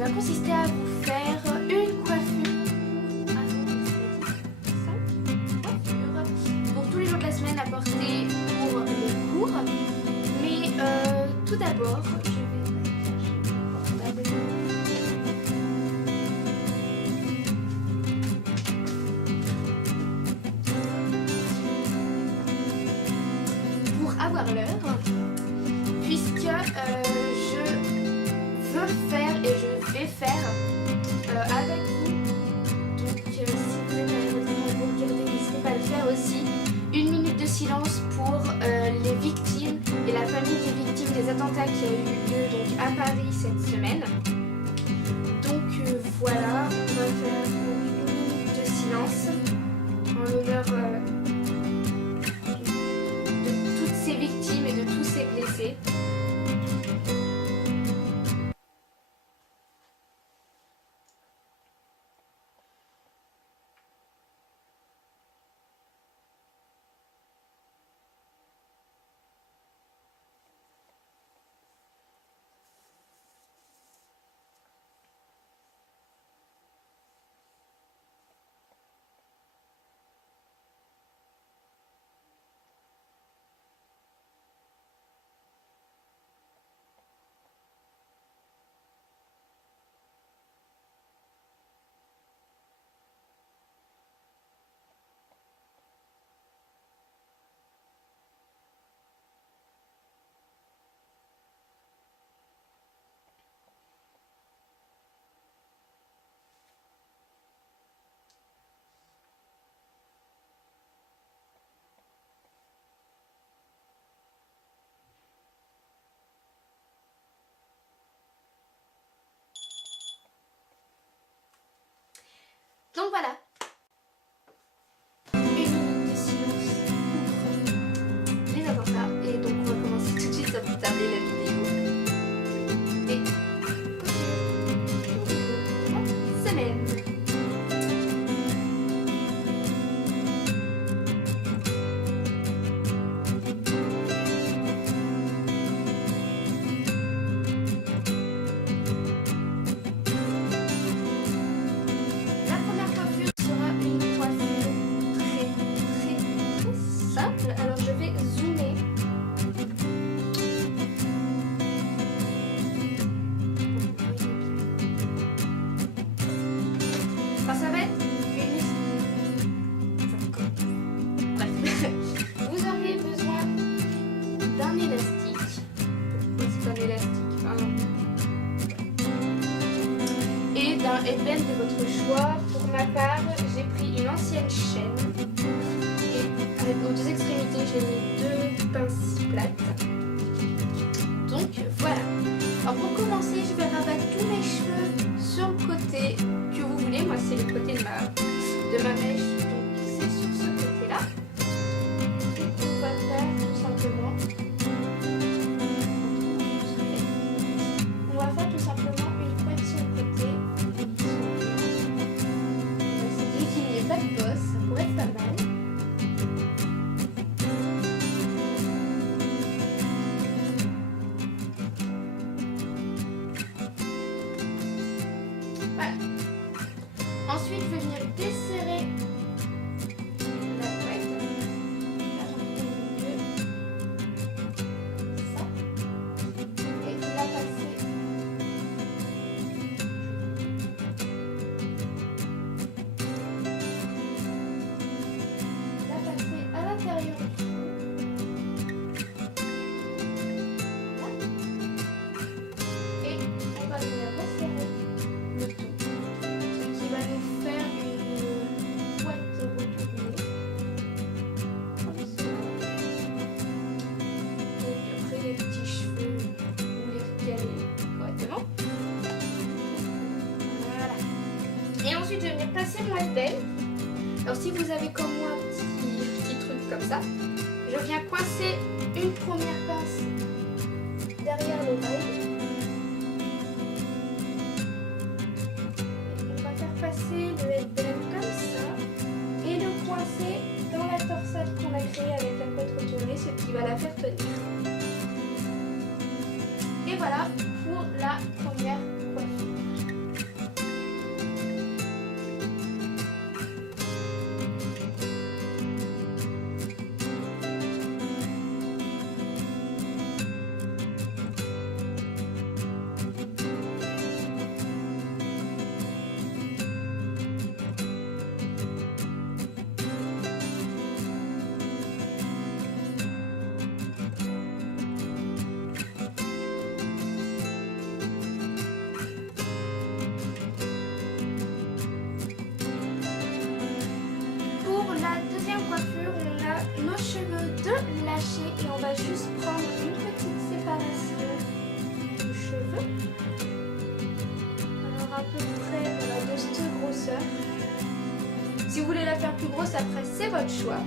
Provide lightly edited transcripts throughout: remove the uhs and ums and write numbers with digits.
va consister à vous faire une coiffure pour tous les jours de la semaine à porter pour les cours. Mais tout d'abord, je vais aller chercher mon portable pour avoir l'heure, puisque je veux faire et je vais faire avec vous. Donc si vous êtes à votre vous regardez, n'hésitez pas à le faire aussi. Une minute de silence pour les victimes et la famille des victimes des attentats qui a eu lieu donc à Paris cette semaine. Donc voilà, on va faire donc, une minute de silence en l'honneur de toutes ces victimes et de tous ces blessés. Donc voilà, une minute de silence pour les attentats et donc on va commencer tout de suite à vous tarder la vidéo et la semaine. Alors je vais zoomer. Enfin, ça va être une... Bref. Vous auriez besoin d'un élastique. Pourquoi c'est un élastique? Et d'un headband de votre choix. Pour ma part, j'ai pris une ancienne chaîne. Aux deux extrémités, j'ai mis deux pinces plates. Donc voilà. Alors pour commencer, je vais rabattre tous mes cheveux sur le côté que vous voulez. Moi, c'est le côté de ma mèche. Donc c'est sur ce côté-là. Et on va faire tout simplement. On va faire tout simplement une pointe sur le côté. On va essayer qu'il n'y ait pas de bosse. Ça pourrait être pas mal. Ensuite, je vais venir desserrer la couette. Là, j'en fais au milieu. Ça. Et la passer. La passer à l'intérieur du trou. Et on va venir resserrer le tout. Va nous faire une couette retournée comme ça. Donc après les petits cheveux, vous les recaler correctement. Voilà. Et ensuite je vais venir passer mon headband. Alors si vous avez comme moi un petit truc comme ça, je viens coincer une première pince derrière l'oreille. Passer le headband comme ça et le coincer dans la torsade qu'on a créée avec la couette retournée, ce qui va la faire tenir. Et voilà pour la première coiffure. faire plus grosse après, c'est votre choix.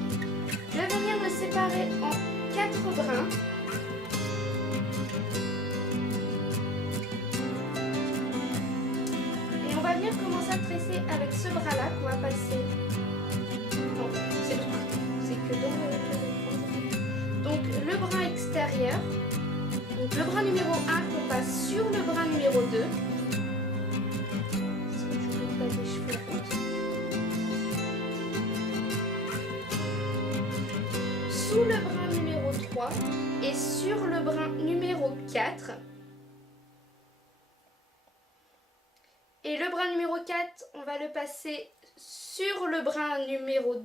Je vais venir le séparer en 4 brins. Et on va venir commencer à tresser avec ce bras-là qu'on va passer. Non, c'est que dans le... Donc le brin extérieur. Donc le brin numéro 1 qu'on passe sur le brin numéro 2. Sous le brin numéro 3 et sur le brin numéro 4. Et le brin numéro 4, on va le passer sur le brin numéro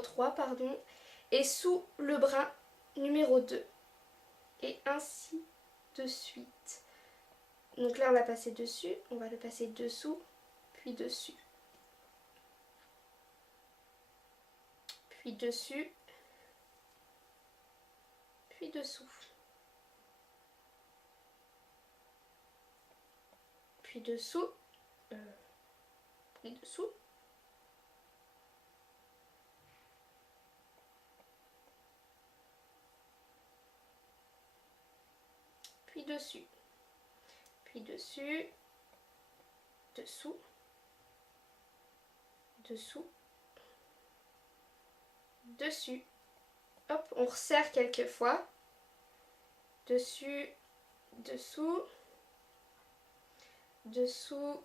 3, pardon, et sous le brin numéro 2. Et ainsi de suite. Donc là, on l'a passé dessus, on va le passer dessous, puis dessus. Puis dessus, puis dessous. Puis dessous, puis dessous. Puis dessus, puis dessus, dessous, dessous, dessus. Hop, on resserre quelques fois. Dessus, dessous, dessous,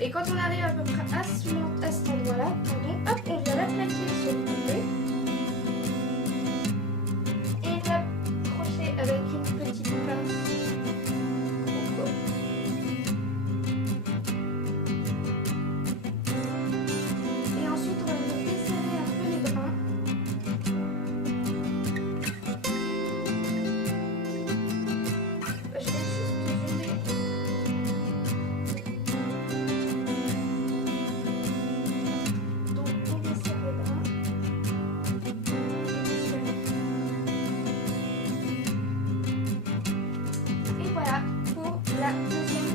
et quand on arrive à peu près à cet endroit-là, hop, on vient la plaquer sur le côté et l'accrocher avec une petite pince croco. Et ensuite, on va venir desserrer un peu les brins. Je vais juste zoomer. La deuxième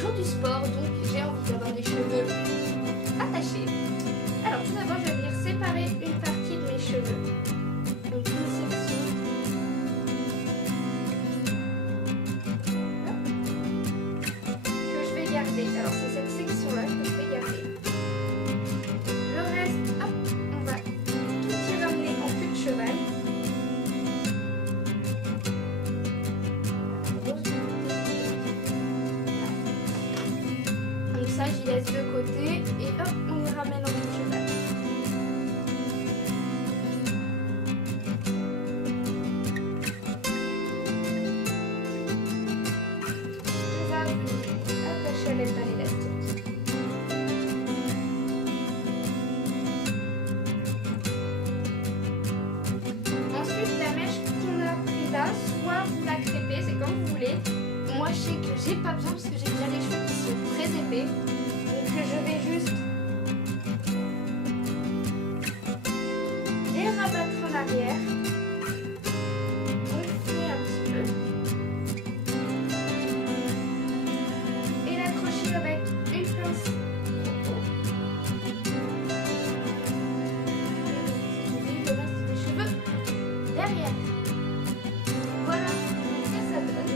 jour du sport, donc j'ai envie d'avoir des cheveux attachés. Alors tout d'abord, je vais venir séparer une partie de mes cheveux. Donc une section. Que je vais garder. Alors c'est cette section-là que je vais garder. Le reste, hop, on va tout y ramener en queue de cheval. Ça, j'y laisse de côté et hop, on y ramène en queue de cheval. Je vais attacher à l'aide d'un élastique. Ensuite, la mèche qu'on a pris là, soit vous la crêpez, c'est comme vous voulez. Moi, je sais que j'ai pas besoin parce que j'ai déjà les cheveux qui sont très épais. Donc, je vais juste les rabattre en arrière. Gonfler un petit peu. Et l'accrocher avec une pince croco. Et le reste des cheveux derrière. Voilà ce que ça donne.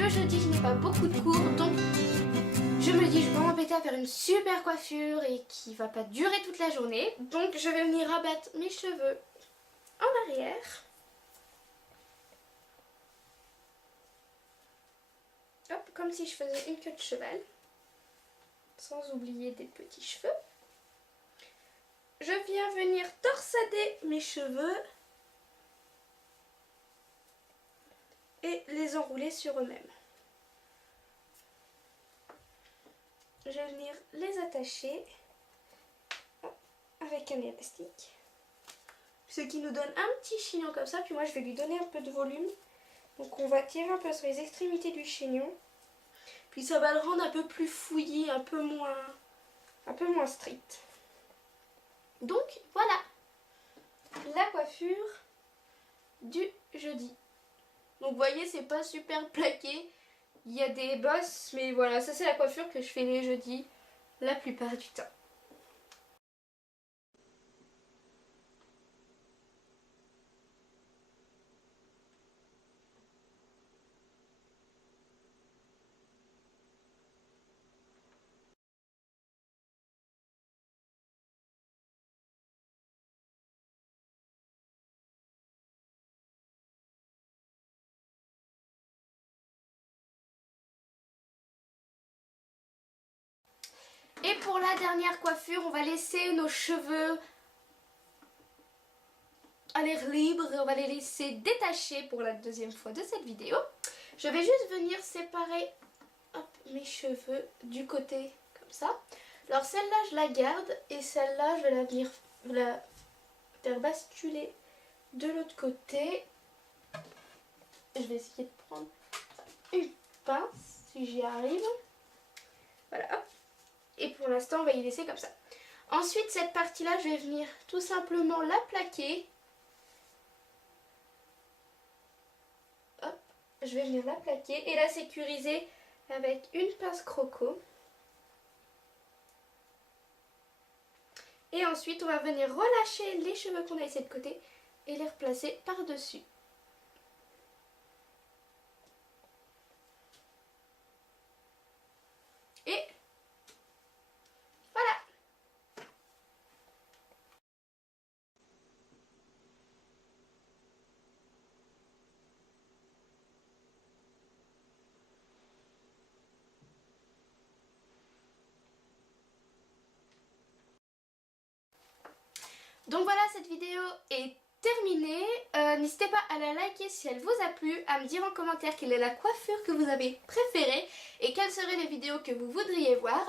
le jeudi je n'ai pas beaucoup de cours, donc je me dis je vais pas m'embêter à faire une super coiffure et qui va pas durer toute la journée. Donc je vais venir rabattre mes cheveux en arrière. Hop, comme si je faisais une queue de cheval. Sans oublier des petits cheveux. Je viens venir torsader mes cheveux et les enrouler sur eux-mêmes. Je vais venir les attacher avec un élastique. Ce qui nous donne un petit chignon comme ça. Puis moi je vais lui donner un peu de volume. Donc on va tirer un peu sur les extrémités du chignon. Puis ça va le rendre un peu plus fouillé, un peu moins strict. Donc voilà la coiffure du jeudi. Donc vous voyez, c'est pas super plaqué. Il y a des bosses, mais voilà, ça c'est la coiffure que je fais les jeudis la plupart du temps. Et pour la dernière coiffure, on va laisser nos cheveux à l'air libre et on va les laisser détacher pour la deuxième fois de cette vidéo. Je vais juste venir séparer mes cheveux du côté comme ça. Alors celle-là je la garde et celle-là je vais la faire basculer de l'autre côté. Je vais essayer de prendre une pince si j'y arrive. Voilà, hop. Et pour l'instant on va y laisser comme ça. Ensuite cette partie là je vais venir tout simplement la plaquer. Hop, je vais venir la plaquer et la sécuriser avec une pince croco. Et ensuite on va venir relâcher les cheveux qu'on a laissés de côté et les replacer par dessus. Et voilà. Donc voilà, cette vidéo est terminée. N'hésitez pas à la liker si elle vous a plu, à me dire en commentaire quelle est la coiffure que vous avez préférée et quelles seraient les vidéos que vous voudriez voir.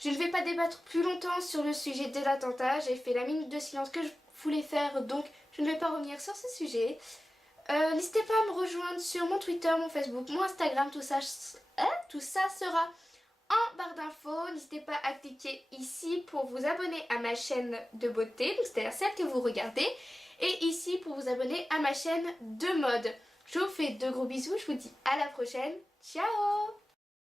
Je ne vais pas débattre plus longtemps sur le sujet de l'attentat. J'ai fait la minute de silence que je voulais faire, donc je ne vais pas revenir sur ce sujet. N'hésitez pas à me rejoindre sur mon Twitter, mon Facebook, mon Instagram, tout ça sera en barre d'infos. N'hésitez pas à cliquer ici pour vous abonner à ma chaîne de beauté, c'est-à-dire celle que vous regardez, et ici pour vous abonner à ma chaîne de mode. Je vous fais de gros bisous, je vous dis à la prochaine, ciao!